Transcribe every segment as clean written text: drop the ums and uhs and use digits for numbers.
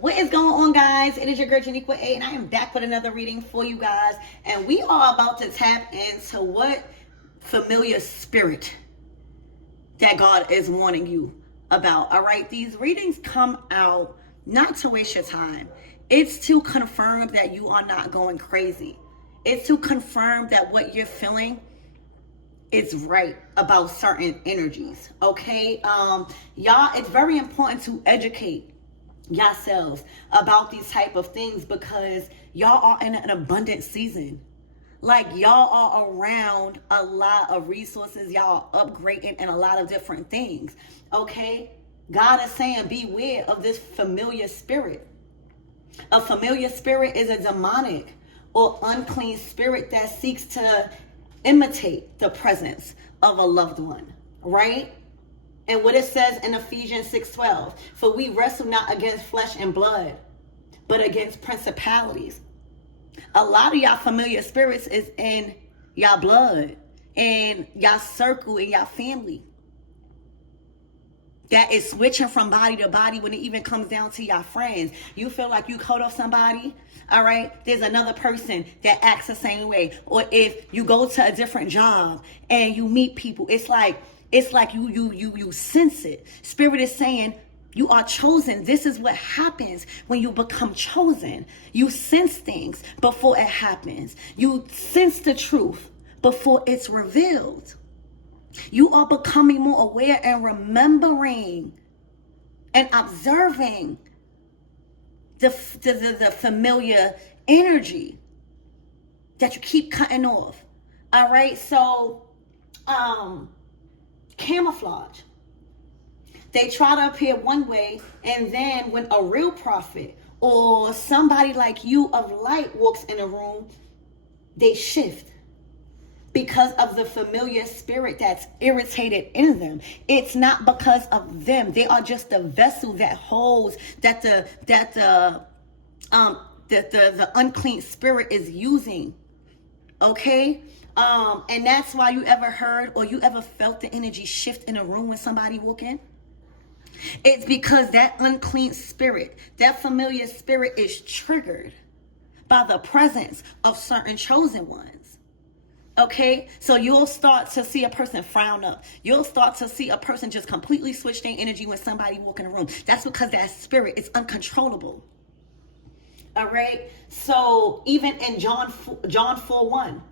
What is going on, guys? It is your girl Janiqua A, and I am back with another reading for you guys. And we are about to tap into what familiar spirit that God is warning you about. All right, these readings come out not to waste your time. It's to confirm that you are not going crazy. It's to confirm that what you're feeling is right about certain energies. Okay, y'all, it's very important to educate yourselves about these type of things because y'all are in an abundant season. Like, y'all are around a lot of resources. Y'all are upgrading in a lot of different things. Okay, God is saying beware of this familiar spirit. A familiar spirit is a demonic or unclean spirit that seeks to imitate the presence of a loved one, right? And what it says in Ephesians 6:12, for we wrestle not against flesh and blood, but against principalities. A lot of y'all familiar spirits is in y'all blood, and y'all circle, and y'all family. That is switching from body to body when it even comes down to your friends. You feel like you cut off somebody, all right? There's another person that acts the same way. Or if you go to a different job and you meet people, it's like you sense it. Spirit is saying you are chosen. This is what happens when you become chosen. You sense things before it happens. You sense the truth before it's revealed. You are becoming more aware and remembering and observing the familiar energy that you keep cutting off. All right, so camouflage. They try to appear one way, and then when a real prophet or somebody like you of light walks in a room, they shift. Because of the familiar spirit that's irritated in them. It's not because of them. They are just the vessel that holds that the unclean spirit is using. Okay? And that's why you ever heard or you ever felt the energy shift in a room when somebody walk in. It's because that unclean spirit, that familiar spirit is triggered by the presence of certain chosen ones. Okay, so you'll start to see a person frown up. You'll start to see a person just completely switch their energy when somebody walk in a room. That's because that spirit is uncontrollable. All right, so even in John 4:1,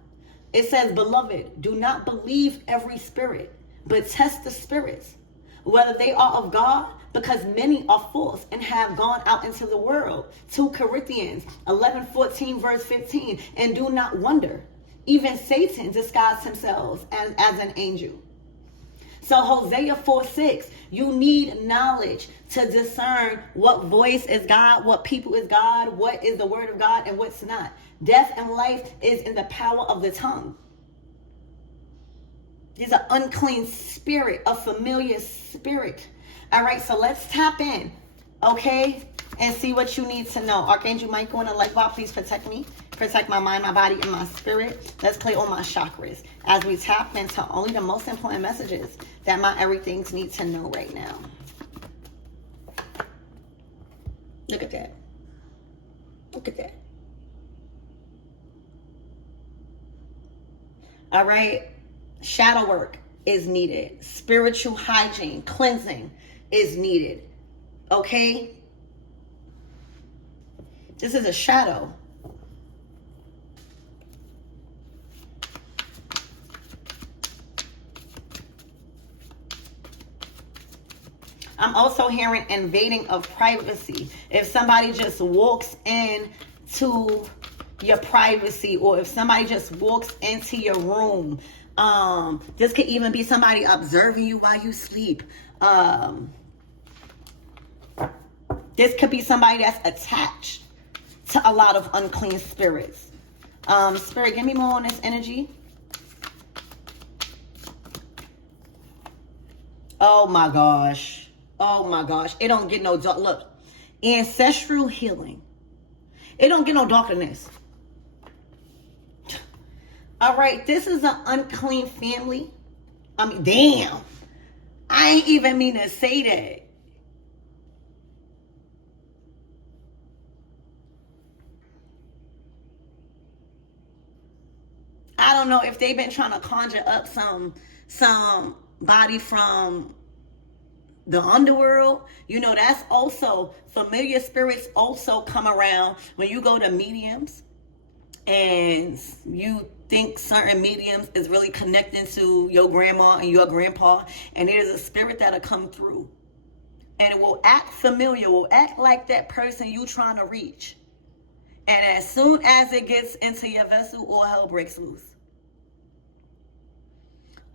it says, beloved, do not believe every spirit, but test the spirits, whether they are of God, because many are false and have gone out into the world. 2 Corinthians 11:14, verse 15, and do not wonder. Even Satan disguised himself as an angel. So Hosea 4:6, you need knowledge to discern what voice is God, what people is God, what is the word of God, and what's not. Death and life is in the power of the tongue. There's an unclean spirit, a familiar spirit. All right, so let's tap in, okay, and see what you need to know. Archangel Michael and the light bar, please protect me. Protect my mind, my body, and my spirit. Let's play all my chakras as we tap into only the most important messages that my everythings need to know right now. Look at that. Look at that. All right. Shadow work is needed. Spiritual hygiene, cleansing is needed. Okay? This is a shadow. I'm also hearing invading of privacy. If somebody just walks into your privacy, or if somebody just walks into your room, this could even be somebody observing you while you sleep. This could be somebody that's attached to a lot of unclean spirits. Spirit, give me more on this energy. Oh my gosh. Oh my gosh. It don't get no dark. Look, ancestral healing. It don't get no darkness. All right, this is an unclean family. I mean, damn. I ain't even mean to say that. don't know if they've been trying to conjure up somebody from the underworld. You know, that's also, familiar spirits also come around when you go to mediums and you think certain mediums is really connecting to your grandma and your grandpa, and there's a spirit that'll come through and it will act familiar, will act like that person you trying to reach. And as soon as it gets into your vessel, all hell breaks loose.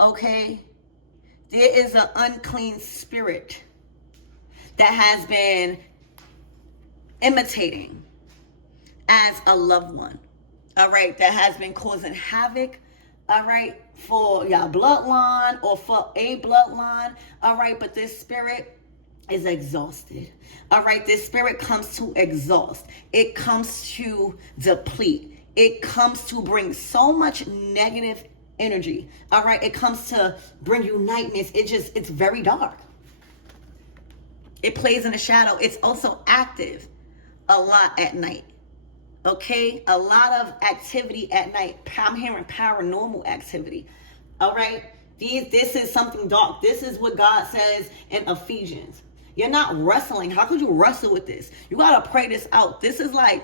Okay? There is an unclean spirit that has been imitating as a loved one. All right? That has been causing havoc. All right? For your bloodline or for a bloodline. All right? But this spirit is exhausted. All right? This spirit comes to exhaust. It comes to deplete. It comes to bring so much negative energy. All right? It comes to bring you nightmares. It's very dark. It plays in the shadow. It's also active a lot at night. Okay? A lot of activity at night. I'm hearing paranormal activity. All right? This is something dark. This is what God says in Ephesians. You're not wrestling. How could you wrestle with this? You got to pray this out. This is like,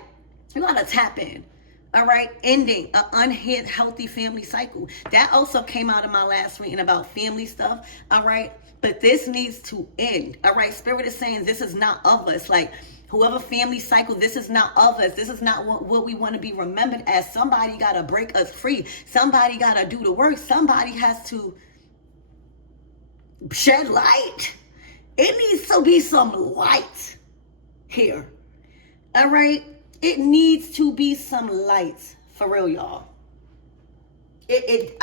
you got to tap in. All right, ending an unhealthy family cycle. That also came out in my last reading about family stuff. All right, but this needs to end. All right, Spirit is saying this is not of us. Like, whoever family cycle, this is not of us. This is not what we want to be remembered as. Somebody got to break us free. Somebody got to do the work. Somebody has to shed light. It needs to be some light here. All right. It needs to be some light, for real, y'all. It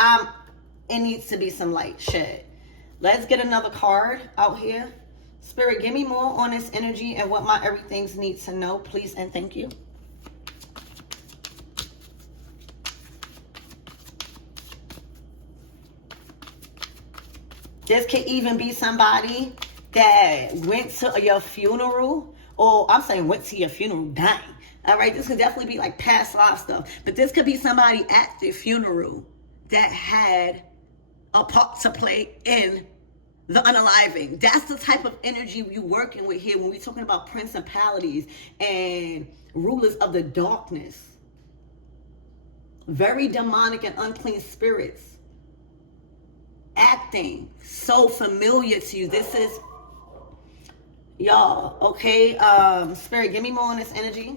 needs to be some light shed. Let's get another card out here. Spirit, give me more on this energy and what my everythings need to know, please and thank you. This could even be somebody that went to your funeral, or I'm saying went to your funeral dying. All right, this could definitely be like past life stuff. But this could be somebody at the funeral that had a part to play in the unaliving. That's the type of energy we're working with here when we're talking about principalities and rulers of the darkness. Very demonic and unclean spirits acting so familiar to you. This is, y'all, okay? Spirit, give me more on this energy.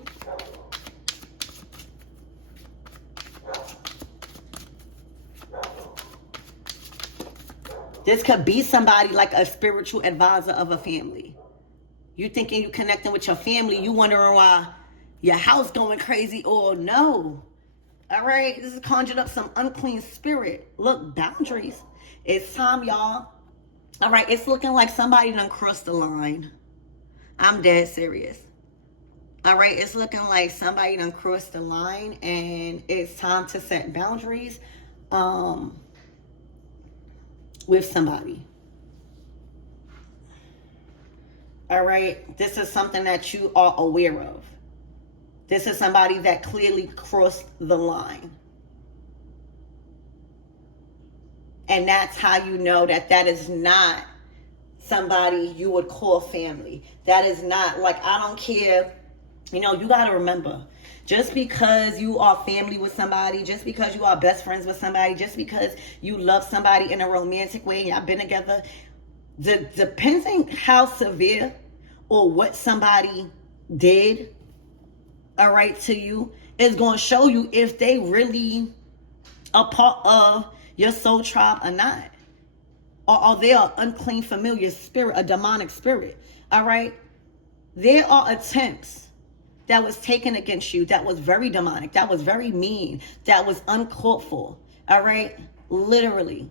This could be somebody like a spiritual advisor of a family. You thinking you connecting with your family, you wondering why your house going crazy, or no. All right, this is conjured up some unclean spirit. Look, boundaries. It's time, y'all. All right, it's looking like somebody done crossed the line. I'm dead serious. All right, it's looking like somebody done crossed the line, and it's time to set boundaries with somebody. All right, this is something that you are aware of. This is somebody that clearly crossed the line. And that's how you know that that is not somebody you would call family. That is not, like, I don't care. You know, you got to remember, just because you are family with somebody, just because you are best friends with somebody, just because you love somebody in a romantic way and y'all been together, depending how severe or what somebody did, all right, to you, is going to show you if they really a part of your soul tribe or not. Or are they an unclean familiar spirit, a demonic spirit? All right? There are attempts that was taken against you that was very demonic, that was very mean, that was uncalled for. All right? Literally.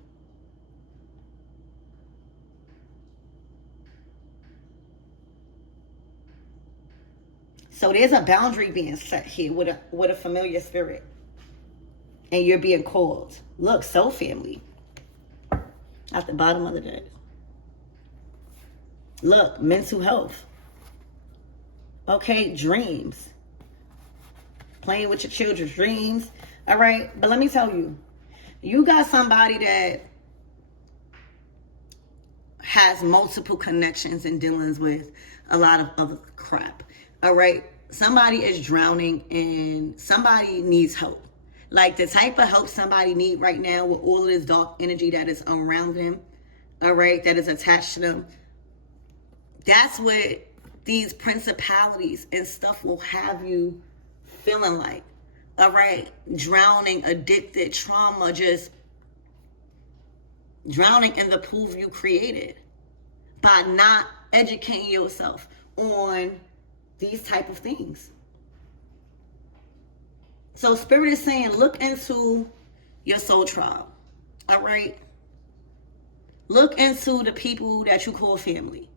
So there's a boundary being set here with a familiar spirit. And you're being called. Look, soul family. At the bottom of the deck. Look, mental health. Okay, dreams. Playing with your children's dreams. All right, but let me tell you. You got somebody that has multiple connections and dealings with a lot of other crap. All right. Somebody is drowning and somebody needs help. Like the type of help somebody need right now with all of this dark energy that is around them. All right. That is attached to them. That's what these principalities and stuff will have you feeling like. All right. Drowning, addicted, trauma, just drowning in the pool you created by not educating yourself on these type of things. So Spirit is saying, look into your soul tribe. All right. Look into the people that you call family.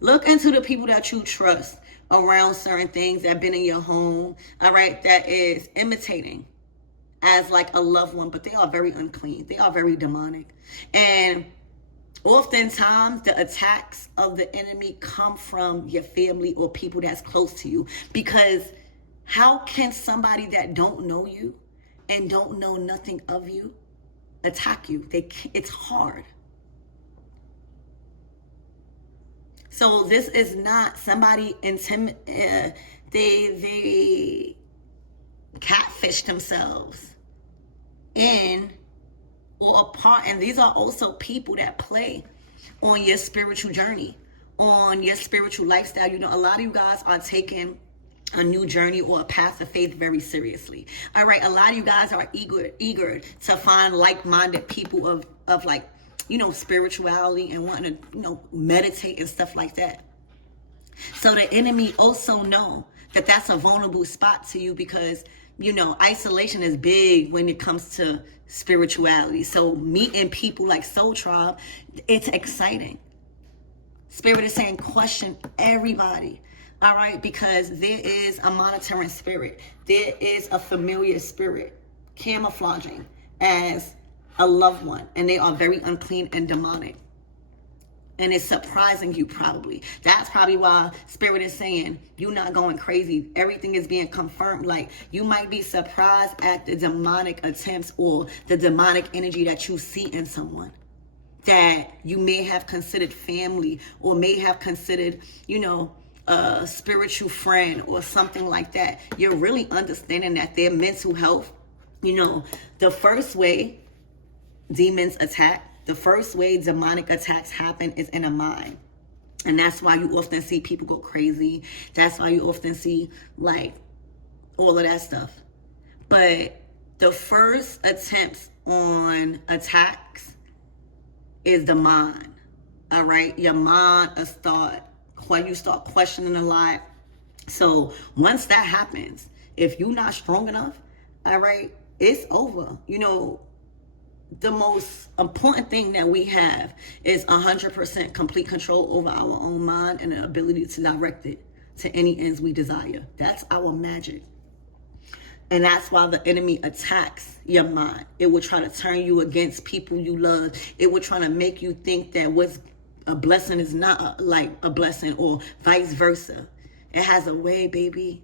Look into the people that you trust around certain things that have been in your home. All right. That is imitating as like a loved one, but they are very unclean. They are very demonic. And oftentimes the attacks of the enemy come from your family or people that's close to you. Because how can somebody that don't know you and don't know nothing of you attack you? It's hard. So this is not somebody they catfish themselves in or apart. And these are also people that play on your spiritual journey, on your spiritual lifestyle. You know, a lot of you guys are taking a new journey or a path of faith very seriously. All right. A lot of you guys are eager to find like-minded people of like, you know, spirituality and wanting to, you know, meditate and stuff like that. So the enemy also know that that's a vulnerable spot to you because, you know, isolation is big when it comes to spirituality. So meeting people like Soul Tribe, it's exciting. Spirit is saying question everybody. All right, because there is a monitoring spirit. There is a familiar spirit camouflaging as a loved one, and they are very unclean and demonic. And it's surprising you probably. That's probably why Spirit is saying you're not going crazy. Everything is being confirmed. Like you might be surprised at the demonic attempts or the demonic energy that you see in someone that you may have considered family or may have considered, you know, a spiritual friend or something like that. You're really understanding that their mental health, you know, the first way demons attack, the first way demonic attacks happen is in a mind. And that's why you often see people go crazy. That's why you often see like all of that stuff. But the first attempts on attacks is the mind. All right. Your mind is when you start questioning a lot. So once that happens, if you're not strong enough, all right, it's over. You know, the most important thing that we have is 100% complete control over our own mind and the ability to direct it to any ends we desire. That's our magic. And that's why the enemy attacks your mind. It will try to turn you against people you love. It will try to make you think that what's a blessing is not like a blessing or vice versa. It has a way, baby.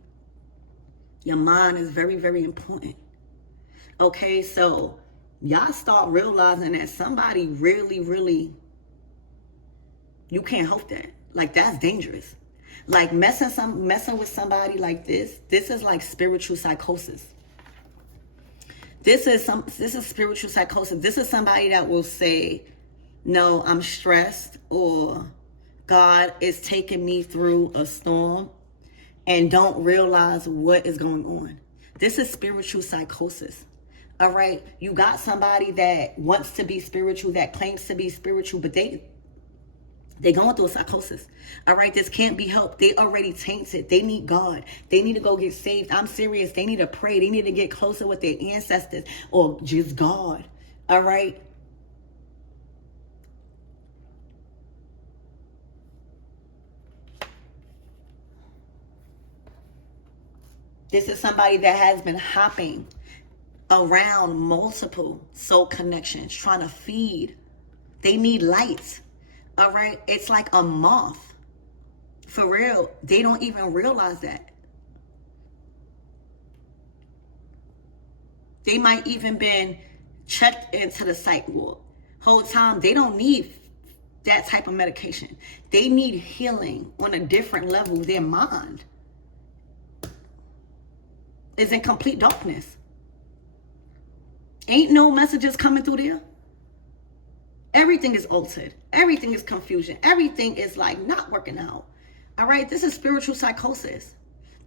Your mind is very, very important. Okay, so y'all start realizing that somebody really, you can't help that. Like that's dangerous. Like messing with somebody like this is like spiritual psychosis. This is spiritual psychosis. This is somebody that will say, no, I'm stressed, or God is taking me through a storm and don't realize what is going on. This is spiritual psychosis. All right. You got somebody that wants to be spiritual, that claims to be spiritual, but they going through a psychosis. All right. This can't be helped. They already tainted. They need God. They need to go get saved. I'm serious. They need to pray. They need to get closer with their ancestors or just God. All right. This is somebody that has been hopping around multiple soul connections, trying to feed. They need light. All right. It's like a moth. For real. They don't even realize that. They might even been checked into the psych ward. Whole time, they don't need that type of medication. They need healing on a different level. Their mind is in complete darkness. Ain't no messages coming through there. Everything is altered. Everything is confusion. Everything is like not working out. All right, this is spiritual psychosis.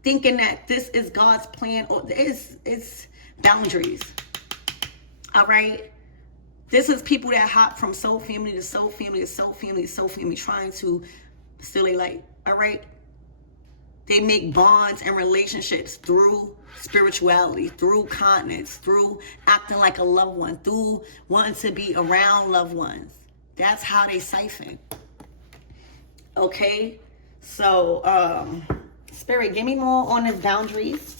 Thinking that this is God's plan, or it's boundaries. All right, this is people that hop from soul family to soul family to soul family to soul family, trying to steal a light. All right, they make bonds and relationships through spirituality, through continence, through acting like a loved one, through wanting to be around loved ones. That's how they siphon. Okay, so Spirit, give me more on his boundaries.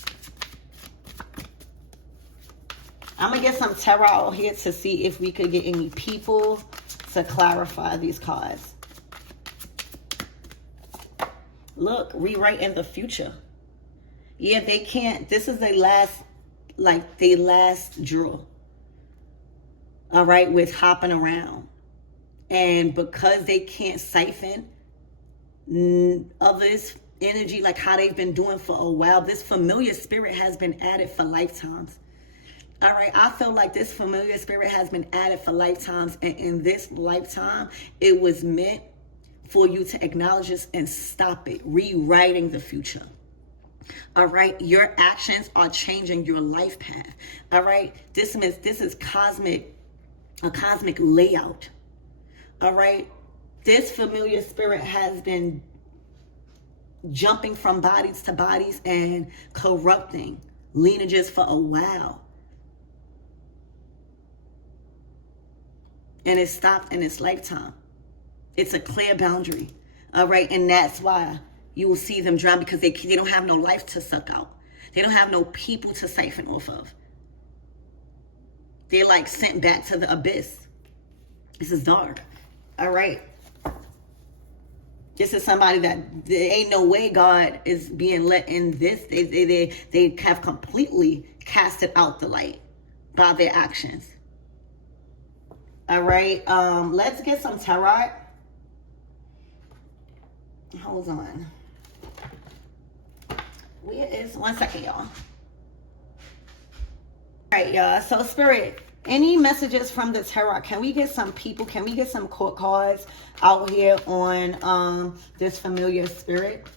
I'm gonna get some tarot out here to see if we could get any people to clarify these cards. Look, rewriting the future. Yeah, they can't. This is their last, draw. All right, with hopping around. And because they can't siphon others' energy like how they've been doing for a while, this familiar spirit has been added for lifetimes. All right, I feel like this familiar spirit has been added for lifetimes. And in this lifetime, it was meant for you to acknowledge this and stop it. Rewriting the future. All right, your actions are changing your life path. All right, this is a cosmic layout. All right, this familiar spirit has been jumping from bodies to bodies and corrupting lineages for a while. And it stopped in its lifetime. It's a clear boundary. All right, and that's why you will see them drown, because they don't have no life to suck out. They don't have no people to siphon off of. They're like sent back to the abyss. This is dark. All right. This is somebody that there ain't no way God is being let in this. They have completely casted out the light by their actions. All right. Let's get some tarot. Hold on. Where is, one second, y'all. All right, y'all. So, Spirit, any messages from the tarot? Can we get some people? Can we get some court cards out here on this familiar spirit?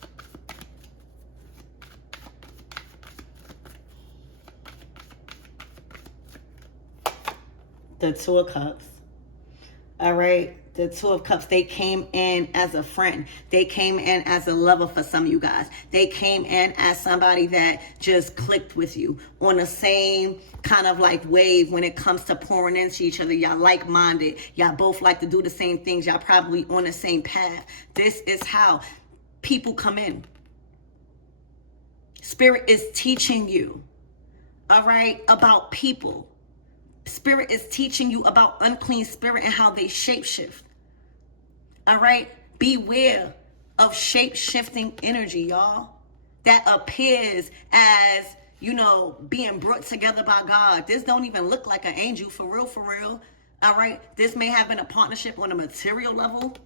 The Two of Cups. All right. The Two of Cups, they came in as a friend. They came in as a lover for some of you guys. They came in as somebody that just clicked with you on the same kind of like wave when it comes to pouring into each other. Y'all like-minded. Y'all both like to do the same things. Y'all probably on the same path. This is how people come in. Spirit is teaching you, all right, about people. Spirit is teaching you about unclean spirit and how they shapeshift. All right? Beware of shape-shifting energy, y'all. That appears as, being brought together by God. This don't even look like an angel, for real, for real. All right? This may have been a partnership on a material level,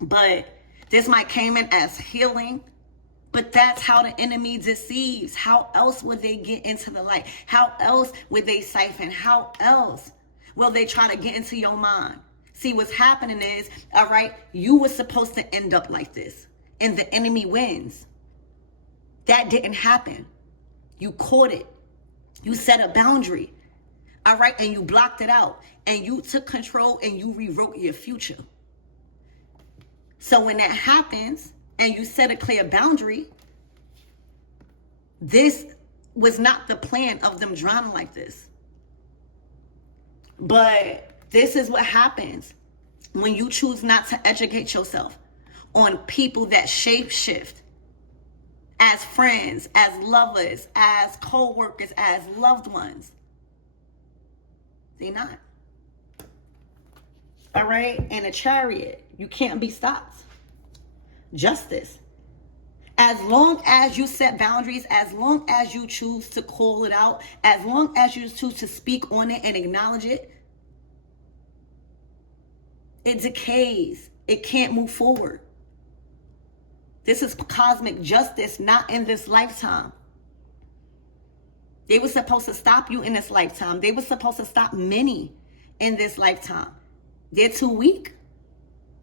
but this might came in as healing. But that's how the enemy deceives. How else would they get into the light? How else would they siphon? How else will they try to get into your mind? See, what's happening is, all right, you were supposed to end up like this, and the enemy wins. That didn't happen. You caught it. You set a boundary, all right, and you blocked it out, and you took control, and you rewrote your future. So when that happens, and you set a clear boundary, this was not the plan of them drowning like this. But this is what happens when you choose not to educate yourself on people that shape-shift as friends, as lovers, as co-workers, as loved ones. They're not. All right? And a Chariot, you can't be stopped. Justice. As long as you set boundaries, as long as you choose to call it out, as long as you choose to speak on it and acknowledge it, It decays. It can't move forward. This is cosmic justice, not in this lifetime. They were supposed to stop you in this lifetime. They were supposed to stop many in this lifetime. They're too weak.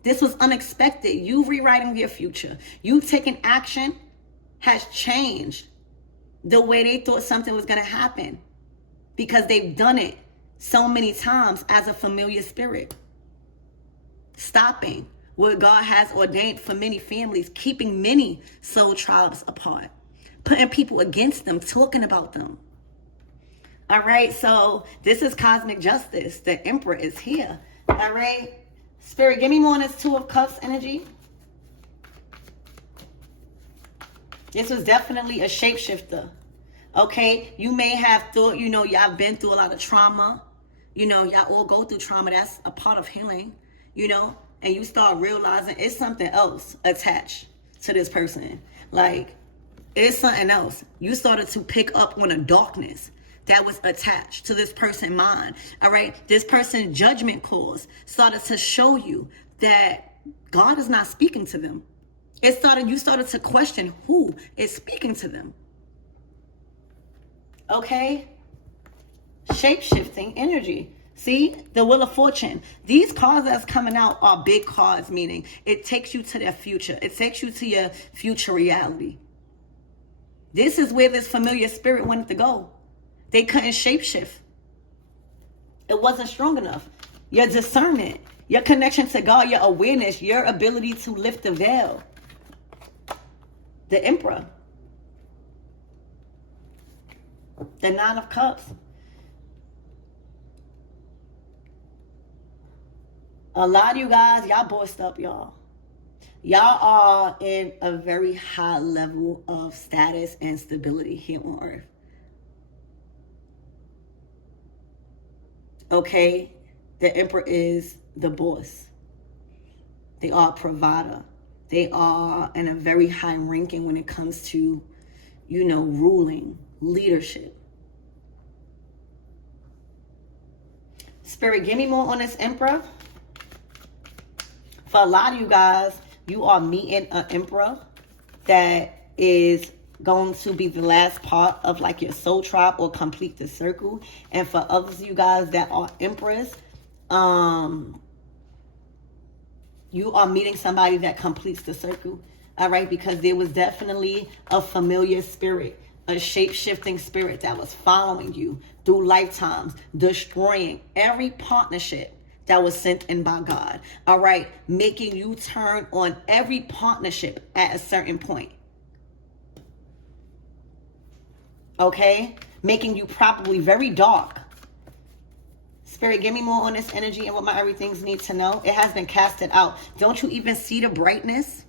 This was unexpected. You rewriting your future. You taking action has changed the way they thought something was going to happen, because they've done it so many times as a familiar spirit. Stopping what God has ordained for many families, keeping many soul tribes apart, putting people against them, talking about them. All right, so this is cosmic justice. The Emperor is here. All right, Spirit, give me more on this Two of Cups energy. This was definitely a shapeshifter. Okay, you may have thought, y'all been through a lot of trauma. Y'all all go through trauma. That's a part of healing, and you start realizing it's something else attached to this person. Like, it's something else. You started to pick up on a darkness that was attached to this person's mind. All right, this person's judgment calls started to show you that God is not speaking to them. You started to question who is speaking to them. Okay? Shape-shifting energy. See? The Wheel of Fortune. These cards that's coming out are big cards, meaning it takes you to their future. It takes you to your future reality. This is where this familiar spirit wanted to go. They couldn't shapeshift. It wasn't strong enough. Your discernment, your connection to God, your awareness, your ability to lift the veil. The Emperor. The Nine of Cups. A lot of you guys, y'all bossed up, y'all. Y'all are in a very high level of status and stability here on earth. Okay? The Emperor is the boss. They are a provider. They are in a very high ranking when it comes to, ruling, leadership. Spirit, give me more on this Emperor. For a lot of you guys, you are meeting an Emperor that is going to be the last part of like your soul tribe or complete the circle. And for others of you guys that are Emperors, you are meeting somebody that completes the circle. All right, because there was definitely a familiar spirit, a shape-shifting spirit that was following you through lifetimes, destroying every partnership that was sent in by God. All right, making you turn on every partnership at a certain point. Okay, making you probably very dark. Spirit, give me more on this energy and what my everythings need to know. It has been casted out. Don't you even see the brightness?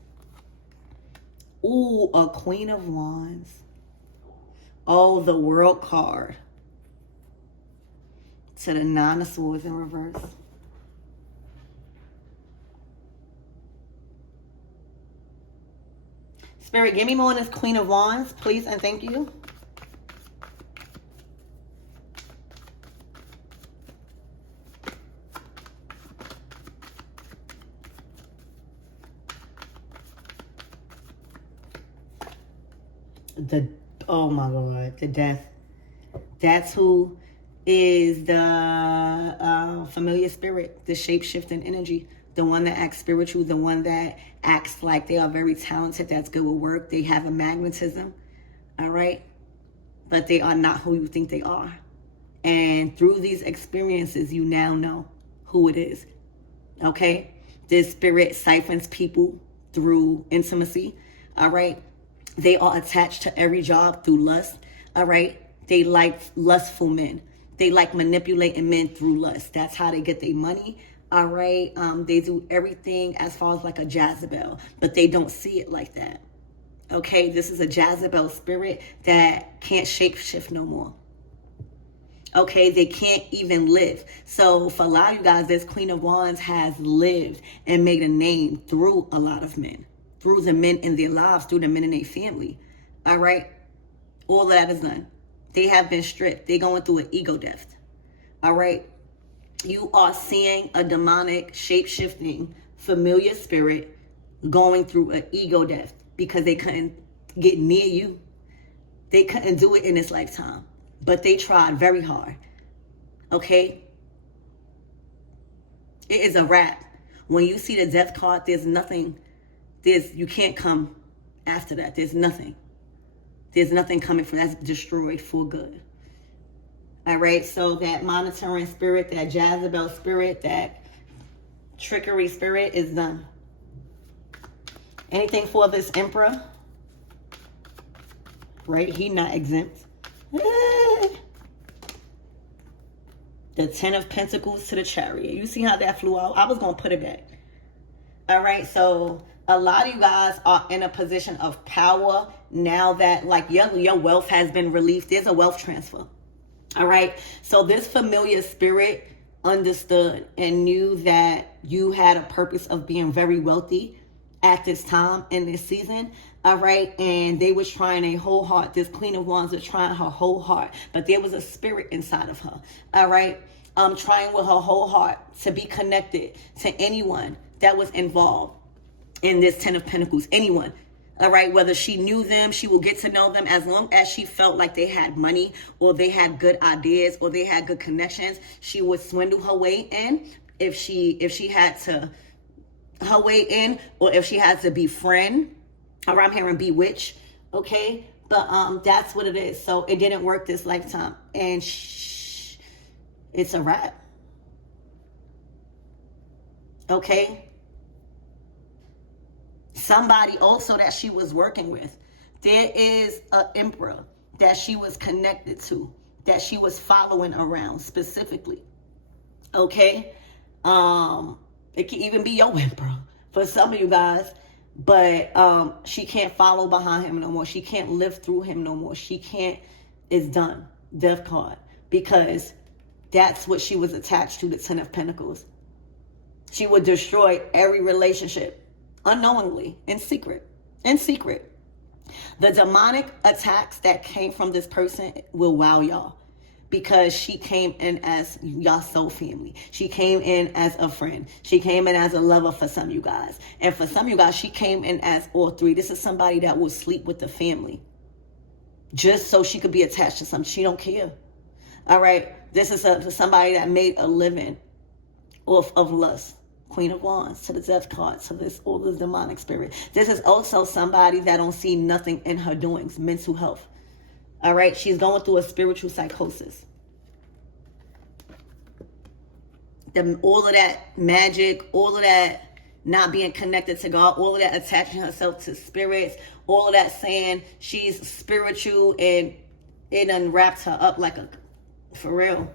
Ooh, a Queen of Wands. Oh, the World card. To the Nine of Swords in reverse. Spirit, give me more on this Queen of Wands, please, and thank you. Oh my God, the Death. That's who is the familiar spirit, the shape-shifting energy, the one that acts spiritual, the one that acts like they are very talented, that's good with work. They have a magnetism, all right? But they are not who you think they are. And through these experiences, you now know who it is, okay? This spirit siphons people through intimacy, all right? They are attached to every job through lust, all right? They like lustful men. They like manipulating men through lust. That's how they get their money, all right? They do everything as far as like a Jezebel, but they don't see it like that, okay? This is a Jezebel spirit that can't shapeshift no more. Okay, they can't even live. So for a lot of you guys, this Queen of Wands has lived and made a name through a lot of men. Through the men in their lives, through the men in their family. All right? All of that is done. They have been stripped. They're going through an ego death. All right? you are seeing a demonic, shape-shifting, familiar spirit going through an ego death because they couldn't get near you. They couldn't do it in this lifetime, but they tried very hard. Okay? It is a wrap. When you see the death card, there's nothing, you can't come after that. There's nothing. There's nothing coming from that's destroyed for good. All right, so that monitoring spirit, that Jezebel spirit, that trickery spirit is done. Anything for this emperor? Right, he not exempt. The 10 of Pentacles to the Chariot. You see how that flew out? I was going to put it back. All right, so a lot of you guys are in a position of power now that like your wealth has been released. There's a wealth transfer. All right, so this familiar spirit understood and knew that you had a purpose of being very wealthy at this time in this season. All right, and they was trying a whole heart. This Queen of Wands was trying her whole heart, but there was a spirit inside of her. All right, trying with her whole heart to be connected to anyone that was involved in this 10 of Pentacles. Anyone. All right, whether she knew them, she will get to know them as long as she felt like they had money or they had good ideas or they had good connections. She would swindle her way in if she had to her way in, or if she had to befriend, or I'm hearing bewitch, okay? But that's what it is. So it didn't work this lifetime, and it's a wrap. Okay? Somebody also that she was working with. There is an emperor that she was connected to, that she was following around specifically. Okay? It can even be your emperor for some of you guys. But she can't follow behind him no more. She can't live through him no more. She can't, it's done. Death card. Because that's what she was attached to, the 10 of Pentacles. She would destroy every relationship unknowingly, in secret. In secret. The demonic attacks that came from this person will wow y'all. Because she came in as y'all soul family. She came in as a friend. She came in as a lover for some of you guys. And for some of you guys, she came in as all three. This is somebody that will sleep with the family. Just so she could be attached to something. She don't care. All right. This is somebody that made a living off of lust. Queen of Wands to the death card, to this all this demonic spirit. This is also somebody that don't see nothing in her doings. Mental health. All right, she's going through a spiritual psychosis. All of that magic, all of that not being connected to God, all of that attaching herself to spirits, all of that saying she's spiritual, and it unwraps her up like a, for real.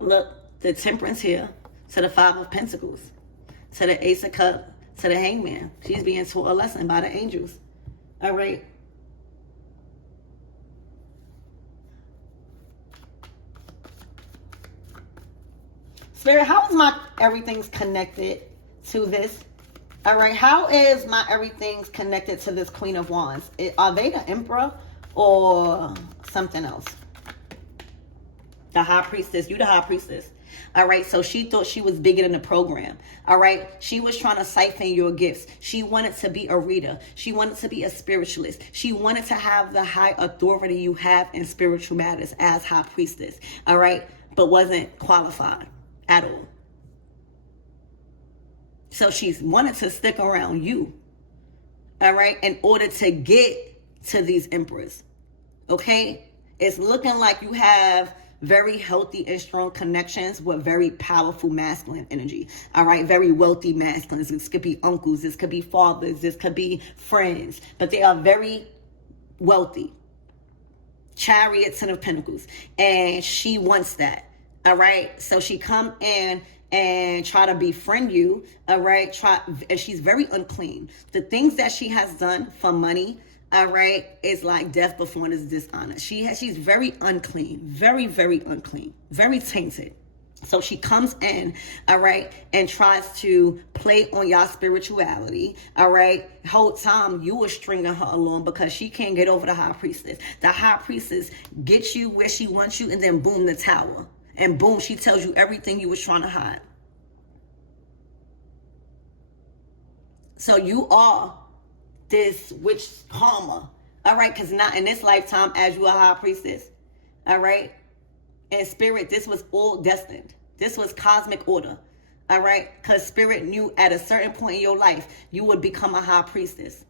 Look, the Temperance here, to the 5 of Pentacles, to the Ace of Cups, to the Hangman. She's being taught a lesson by the angels. All right. Spirit, how is my everything's connected to this? All right, how is my everything's connected to this Queen of Wands? Are they the Emperor or something else? The High Priestess, you the High Priestess. All right, so she thought she was bigger than the program. All right, she was trying to siphon your gifts. She wanted to be a reader. She wanted to be a spiritualist. She wanted to have the high authority you have in spiritual matters as High Priestess. All right, but wasn't qualified at all. So she's wanted to stick around you, all right, in order to get to these emperors, okay? It's looking like you have very healthy and strong connections with very powerful masculine energy, all right? Very wealthy masculines. This could be uncles, this could be fathers, this could be friends, but they are very wealthy. Chariot, 10 of Pentacles, and she wants that. All right, so she come in and try to befriend you. All right, and she's very unclean. The things that she has done for money, all right, is like death before this dishonor. She's very unclean, very, very unclean, very tainted. So she comes in, all right, and tries to play on y'all spirituality, all right? Whole time you were stringing her along because she can't get over the High Priestess. The High Priestess gets you where she wants you, and then boom, the tower. And boom, she tells you everything you was trying to hide. So you are this witch karma. All right, because not in this lifetime as you are a high priestess. All right. In spirit, this was all destined. This was cosmic order. All right. Because spirit knew at a certain point in your life, you would become a high priestess.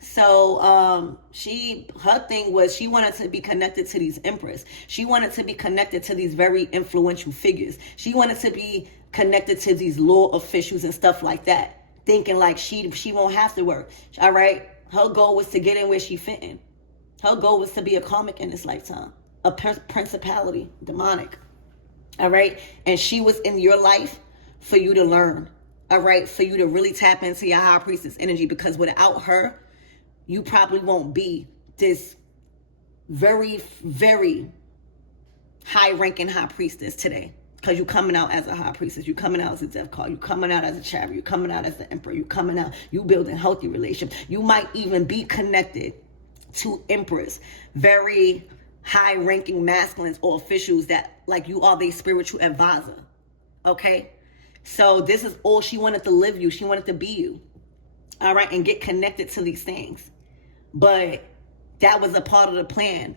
So her thing was she wanted to be connected to these emperors. She wanted to be connected to these very influential figures. She wanted to be connected to these law officials and stuff like that, thinking like she won't have to work. All right. Her goal was to get in where she fit in. Her goal was to be a karmic in this lifetime, a principality, demonic. All right. And she was in your life for you to learn. All right. For you to really tap into your high priestess energy, because without her, you probably won't be this very, very high-ranking high priestess today. Because you're coming out as a high priestess. You're coming out as a death card. You're coming out as a chariot. You're coming out as the emperor. You're coming out. You building healthy relationships. You might even be connected to emperors, very high-ranking masculines or officials that, like, you are their spiritual advisor. Okay? So this is all she wanted to live you. She wanted to be you. All right? And get connected to these things. But that was a part of the plan.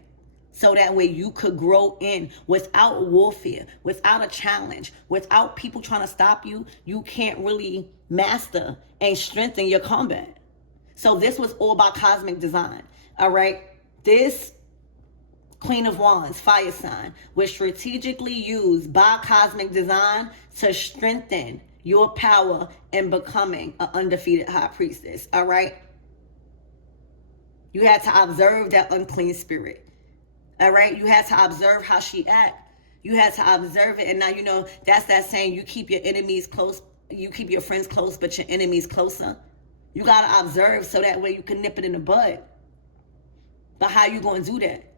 So that way you could grow in without warfare, without a challenge, without people trying to stop you. You can't really master and strengthen your combat. So this was all about cosmic design. All right. This Queen of Wands, fire sign, was strategically used by cosmic design to strengthen your power in becoming an undefeated high priestess. All right. You had to observe that unclean spirit. All right. You had to observe how she act. You had to observe it. And now, you know, that's that saying, you keep your enemies close. You keep your friends close, but your enemies closer. You got to observe so that way you can nip it in the bud. But how you going to do that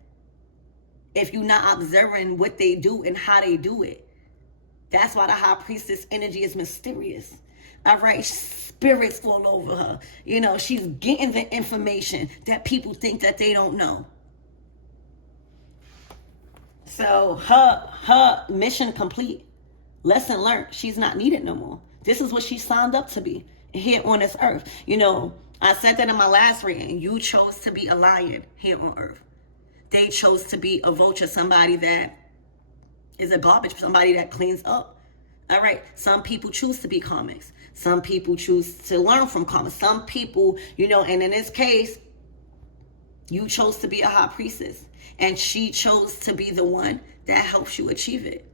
if you're not observing what they do and how they do it? That's why the high priestess energy is mysterious. All right. Spirits all over her. You know, she's getting the information that people think that they don't know. So her mission complete. Lesson learned. She's not needed no more. This is what she signed up to be here on this earth. You know, I said that in my last reading. You chose to be a lion here on earth. They chose to be a vulture, somebody that is a garbage, somebody that cleans up. All right. Some people choose to be comics. Some people choose to learn from comics. Some people, you know, and in this case, you chose to be a high priestess. And she chose to be the one that helps you achieve it.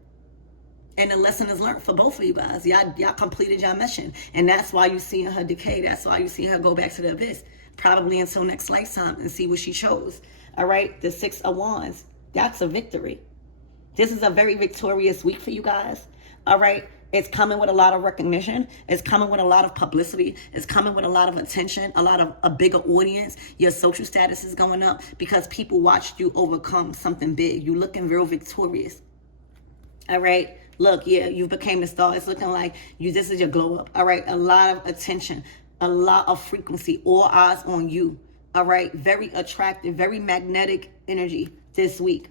And the lesson is learned for both of you guys. Y'all completed your mission. And that's why you see her decay. That's why you see her go back to the abyss. Probably until next lifetime and see what she chose. All right. The 6 of Wands. That's a victory. This is a very victorious week for you guys. All right. It's coming with a lot of recognition. It's coming with a lot of publicity. It's coming with a lot of attention, a bigger audience. Your social status is going up because people watched you overcome something big. You're looking real victorious. All right. Look, yeah, you became a star. It's looking like this is your glow up. All right. A lot of attention, a lot of frequency, all eyes on you. All right. Very attractive, very magnetic energy this week.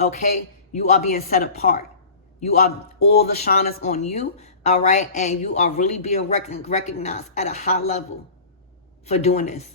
Okay. You are being set apart. You are, all the shine is on you, all right? And you are really being recognized at a high level for doing this.